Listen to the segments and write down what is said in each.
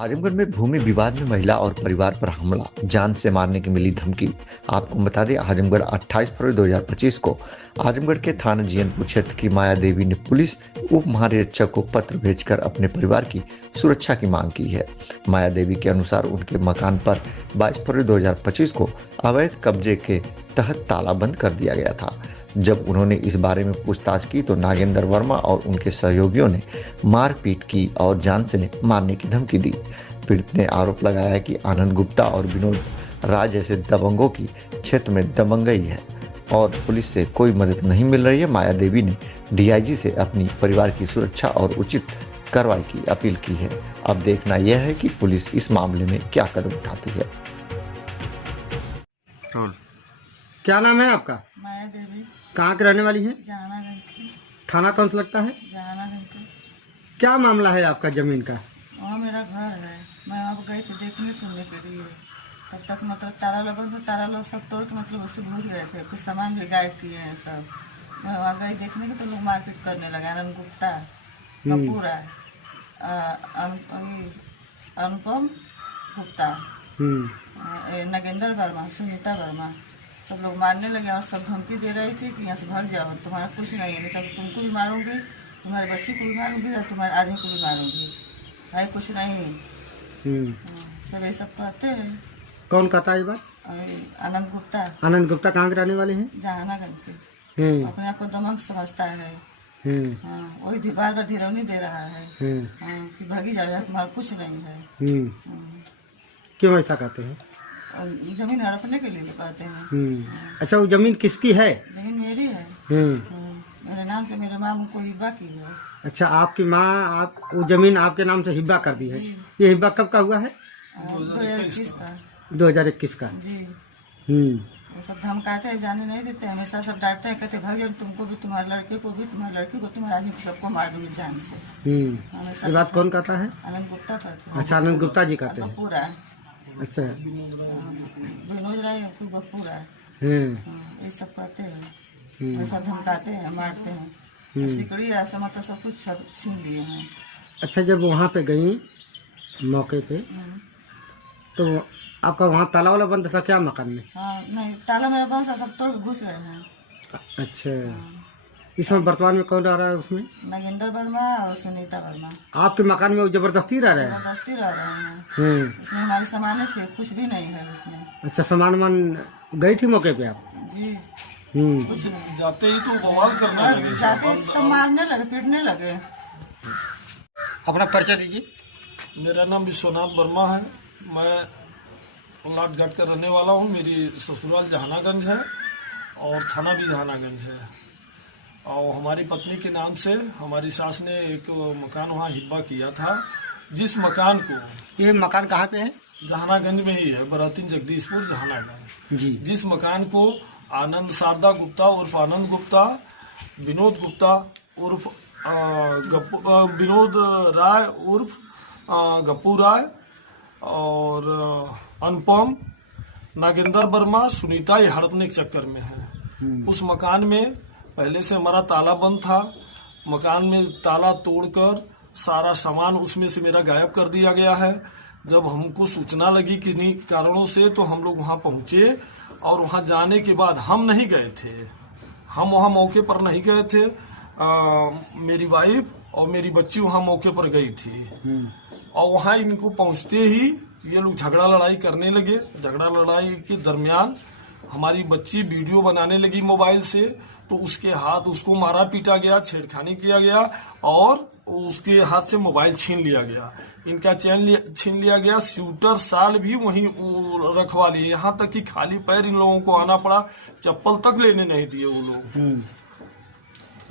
आजमगढ़ में भूमि विवाद में महिला और परिवार पर हमला, जान से मारने की मिली धमकी। आपको बता दें, आजमगढ़ 28 फरवरी 2025 को आजमगढ़ के थाना जीयनपुर क्षेत्र की माया देवी ने पुलिस उप महानिरीक्षक को पत्र भेजकर अपने परिवार की सुरक्षा की मांग की है। माया देवी के अनुसार उनके मकान पर 22 फरवरी 2025 को अवैध कब्जे के तहत ताला बंद कर दिया गया था। जब उन्होंने इस बारे में पूछताछ की तो नागेंद्र वर्मा और उनके सहयोगियों ने मारपीट की और जान से मारने की धमकी दी। पीड़ित ने आरोप लगाया कि आनंद गुप्ता और विनोद राय जैसे दबंगों की क्षेत्र में दबंगई है और पुलिस से कोई मदद नहीं मिल रही है। माया देवी ने डीआईजी से अपनी परिवार की सुरक्षा और उचित कार्रवाई की अपील की है। अब देखना यह है कि पुलिस इस मामले में क्या कदम उठाती है। क्या नाम है आपका? माया देवी। कहाँ के रहने वाली है? जहानागंज की। थाना कौन सा लगता है? जहानागंज का। क्या मामला है आपका जमीन का? वहाँ मेरा घर है। मैं वहाँ गई थी देखने सुनने के लिए। तब तक मतलब ताला लगा से ताला लोग सब तोड़ के मतलब उससे घुस गए थे। कुछ सामान भी गायब किए हैं सब। मैं वहाँ गई देखने के तो लोग मारपीट करने लगे। आनंद गुप्ता, कपूरा, अनुपम गुप्ता, नागेंद्र वर्मा, सुनीता वर्मा, सब लोग मारने लगे और सब धमकी दे रही थी कि यहाँ से भाग जाओ, तुम्हारा कुछ नहीं है, नहीं तब तुमको भी मारूंगी, तुम्हारे बच्ची को भी मारूंगी और तुम्हारे आदमी को भी मारूंगी, भाई कुछ नहीं। सब ये सब कहते हैं। कौन कहता है ये बात? आनंद गुप्ता। आनंद गुप्ता कहाँ के रहने वाले हैं? जहानागंज के। अपने आप को दमंग समझता है। हाँ, वही बार बार धिरौनी दे रहा है। हाँ, कि भागी जाओ, तुम्हारा कुछ नहीं है। क्यों ऐसा कहते हैं? जमीन हड़पने के लिए कहते हैं। अच्छा, वो जमीन किसकी है? जमीन मेरी है। मेरे नाम से मेरे माँ को हिब्बा की है। अच्छा, आपकी माँ आप वो जमीन आपके नाम से हिब्बा कर दी है। ये हिब्बा कब का हुआ है? 2021 का। 2021 का जी। वो सब धमकाते हैं, जाने नहीं देते, हमेशा सब डांटते हैं, कहते भाग जाओ, तुमको भी, तुम्हारे लड़के को भी, तुम्हारे लड़की को, तुम्हारे आदमी को, सबको मार दूंगी जान से। ये बात कौन कहता है? आनंद गुप्ता कहते हैं। अच्छा, आनंद गुप्ता जी कहते हैं। पूरा। अच्छा, विनोद राय पूरा। ये सब कहते हैं, ऐसा धमकाते हैं, मारते हैं। सिकड़ी ऐसा मतलब सब कुछ छीन लिए हैं। अच्छा, जब वहाँ पे गई मौके पे तो आपका वहाँ ताला वाला बंद था क्या मकान में? हाँ, नहीं, ताला मेरा बंद था, सब तोड़ के घुस गए हैं। अच्छा, इसमें वर्तमान में कौन रह रहा है उसमें? नागेंद्र वर्मा और सुनीता वर्मा। आपके मकान में वो जबरदस्ती रह रहे हैं? जबरदस्ती रह रहे हैं। उसमें हमारी सामानें थे, कुछ भी नहीं है उसमें। अच्छा, सामान गई थी मौके पे आप? जी। कुछ जाते ही तो बवाल करने लगे, जाते ही तो मारने लगे, पीटने लगे। अपना परिचय दीजिए। मेरा नाम विश्वनाथ वर्मा है। मैं लाटघाट का रहने वाला हूँ। मेरी ससुराल जहानागंज है और थाना भी जहानागंज है। और हमारी पत्नी के नाम से हमारी सास ने एक मकान वहाँ हिब्बा किया था। जिस मकान को, ये मकान कहाँ पे है? जहानागंज में ही है, बरातीन जगदीशपुर जहानागंज जी। जिस मकान को आनंद शारदा गुप्ता उर्फ आनंद गुप्ता, विनोद गुप्ता उर्फ विनोद राय उर्फ गप्पू राय और अनुपम, नागेंद्र वर्मा, सुनीता, ये हड़पने के चक्कर में है। उस मकान में पहले से हमारा ताला बंद था। मकान में ताला तोड़कर सारा सामान उसमें से मेरा गायब कर दिया गया है। जब हमको सूचना लगी किन्हीं कारणों से तो हम लोग वहाँ पहुँचे और वहाँ जाने के बाद हम नहीं गए थे, हम वहाँ मौके पर नहीं गए थे। मेरी वाइफ और मेरी बच्ची वहाँ मौके पर गई थी और वहाँ इनको पहुँचते ही ये लोग झगड़ा लड़ाई करने लगे। झगड़ा लड़ाई के दरमियान हमारी बच्ची वीडियो बनाने लगी मोबाइल से, तो उसके हाथ, उसको मारा पीटा गया, छेड़खानी किया गया और उसके हाथ से मोबाइल छीन लिया गया। इनका चैन छीन लिया गया। स्कूटर साल भी वहीं रखवा लिए, यहाँ तक कि खाली पैर इन लोगों को आना पड़ा, चप्पल तक लेने नहीं दिए वो लोग।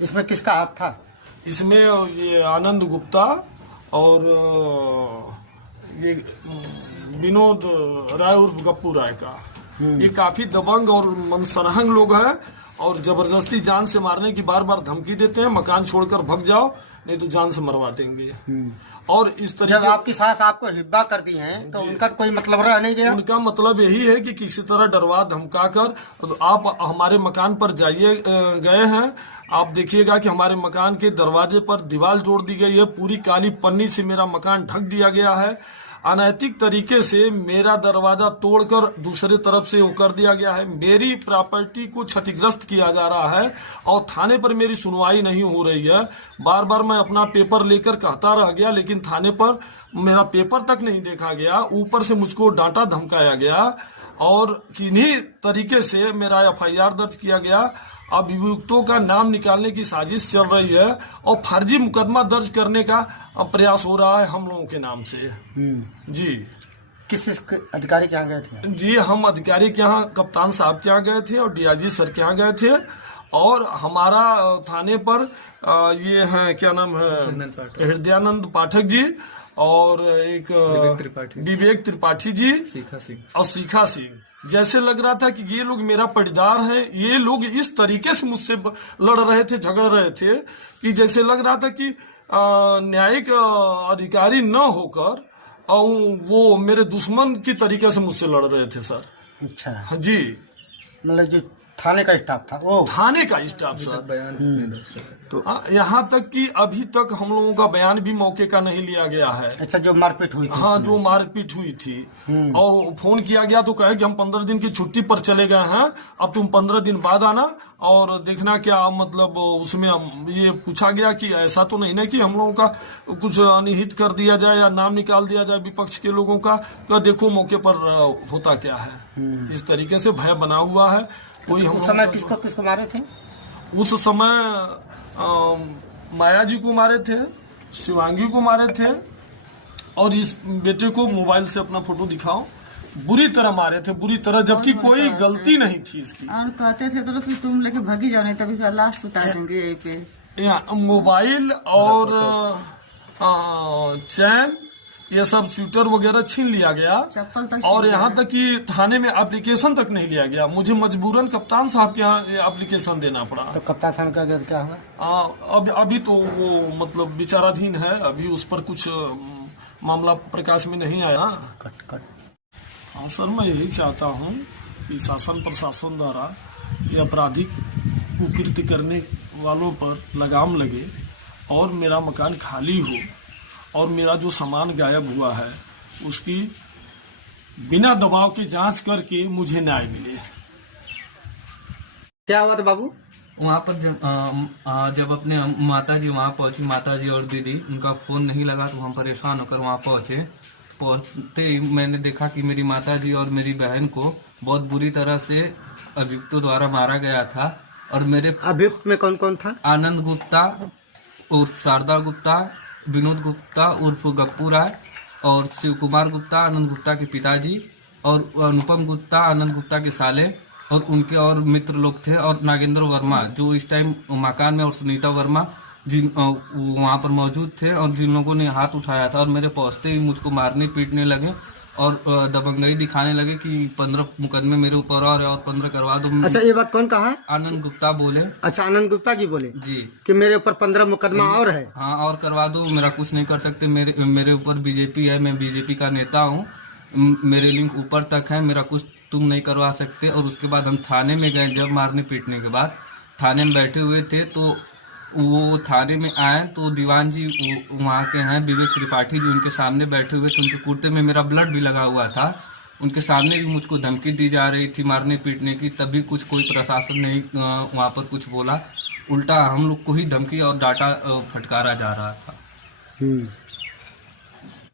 इसमें किसका हाथ था? इसमें ये आनंद गुप्ता और ये विनोद राय उर्फ गप्पू राय का। ये काफी दबंग और मनसरहंग लोग हैं और जबरदस्ती जान से मारने की बार बार धमकी देते हैं। मकान छोड़कर भाग जाओ, नहीं तो जान से मरवा देंगे। और इस तरीके, जब आपकी सास आपको हिब्बा कर दी है तो उनका कोई मतलब रह नहीं गया? उनका मतलब यही है कि किसी तरह डरवा धमका कर तो आप हमारे मकान पर जाइए, गए हैं आप देखिएगा कि हमारे मकान के दरवाजे पर दीवार जोड़ दी गई है, पूरी काली पन्नी से मेरा मकान ढक दिया गया है अनैतिक तरीके से मेरा दरवाजा तोड़कर दूसरे तरफ से वो कर दिया गया है। मेरी प्रॉपर्टी को क्षतिग्रस्त किया जा रहा है और थाने पर मेरी सुनवाई नहीं हो रही है। बार बार मैं अपना पेपर लेकर कहता रह गया, लेकिन थाने पर मेरा पेपर तक नहीं देखा गया। ऊपर से मुझको डांटा धमकाया गया और किन्हीं तरीके से मेरा FIR दर्ज किया गया। अभियुक्तों का नाम निकालने की साजिश चल रही है और फर्जी मुकदमा दर्ज करने का प्रयास हो रहा है हम लोगों के नाम से। जी किस अधिकारी के यहाँ गए थे? जी, हम अधिकारी के यहाँ कप्तान साहब के यहाँ गए थे और DIG सर के यहाँ गए थे। और हमारा थाने पर ये है, क्या नाम है, हृदयानंद पाठक जी और एक विवेक त्रिपाठी जी और शिखा सिंह। जैसे लग रहा था कि ये लोग मेरा पटीदार हैं। ये लोग इस तरीके से मुझसे लड़ रहे थे, झगड़ रहे थे कि जैसे लग रहा था कि न्यायिक अधिकारी न होकर वो मेरे दुश्मन की तरीके से मुझसे लड़ रहे थे सर। अच्छा जी, मतलब जो थाने का स्टाफ था, वो थाने का स्टाफ सर। तो यहाँ तक कि अभी तक हम लोगों का बयान भी मौके का नहीं लिया गया है। अच्छा, जो मारपीट हुई थी? हाँ, जो मारपीट हुई थी और फोन किया गया तो कहे कि हम 15 दिन की छुट्टी पर चले गए हैं, अब तुम 15 दिन बाद आना और देखना क्या मतलब। उसमें ये पूछा गया कि ऐसा तो नहीं ना कि हम लोगों का कुछ अनिहित कर दिया जाए या नाम निकाल दिया जाए विपक्ष के लोगों का। तो देखो मौके पर होता क्या है। इस तरीके से भय बना हुआ है। कोई हम उस समय किसको किसको मारे थे? उस समय माया जी को मारे थे, शिवांगी को मारे थे और इस बेटे को मोबाइल से अपना फोटो दिखाओ, बुरी तरह मारे थे, बुरी तरह, जबकि कोई गलती नहीं थी इसकी। और कहते थे तो फिर तुम लेके भागी जाओ, नहीं तभी लाश उतार देंगे यहीं पे। मोबाइल और चैन ये सब स्वेटर वगैरह छीन लिया गया, चप्पल तक और यहाँ तक कि थाने में एप्लीकेशन तक नहीं लिया गया। मुझे मजबूरन कप्तान साहब के यहाँ एप्लीकेशन देना पड़ा। तो कप्तान साहब का क्या हुआ? अभी तो वो मतलब विचाराधीन है, अभी उस पर कुछ मामला प्रकाश में नहीं आया। हाँ सर, मैं यही चाहता हूँ कि शासन प्रशासन द्वारा ये आपराधिक कुकृत्य करने वालों पर लगाम लगे और मेरा मकान खाली हो और मेरा जो सामान गायब हुआ है उसकी बिना दबाव की जांच करके मुझे न्याय मिले। क्या हुआ था बाबू? वहाँ पर जब अपने माता जी वहाँ पहुंची, माता जी और दीदी, उनका फोन नहीं लगा तो हम परेशान होकर वहाँ पहुंचते ही मैंने देखा कि मेरी माता जी और मेरी बहन को बहुत बुरी तरह से अभियुक्तों द्वारा मारा गया था। और मेरे अभियुक्त में कौन कौन था? आनंद गुप्ता उर्फ शारदा गुप्ता, विनोद गुप्ता उर्फ गप्पू राय और शिव कुमार गुप्ता आनंद गुप्ता के पिताजी, और अनुपम गुप्ता आनंद गुप्ता के साले और उनके और मित्र लोग थे, और नागेंद्र वर्मा जो इस टाइम मकान में, और सुनीता वर्मा जिन वहाँ पर मौजूद थे और जिन लोगों ने हाथ उठाया था। और मेरे पहुंचते ही मुझको मारने पीटने लगे और दबंगई दिखाने लगे कि 15 मुकदमे मेरे ऊपर और 15 करवा दो। अच्छा, ये बात कौन कहा? आनंद गुप्ता बोले। अच्छा, आनंद गुप्ता जी बोले जी कि मेरे ऊपर 15 मुकदमा और है। हाँ, और करवा दो, मेरा कुछ नहीं कर सकते। मेरे ऊपर बीजेपी है, मैं बीजेपी का नेता हूँ, मेरे लिंक ऊपर तक है, मेरा कुछ तुम नहीं करवा सकते। और उसके बाद हम थाने में गए। जब मारने पीटने के बाद थाने में बैठे हुए थे तो वो थाने में आए तो दीवान जी वहाँ के हैं, विवेक त्रिपाठी जी, उनके सामने बैठे हुए थे। उनके कुर्ते में मेरा ब्लड भी लगा हुआ था। उनके सामने भी मुझको धमकी दी जा रही थी मारने पीटने की, तभी कुछ कोई प्रशासन नहीं वहाँ पर कुछ बोला। उल्टा हम लोग को ही धमकी और डांटा फटकारा जा रहा था।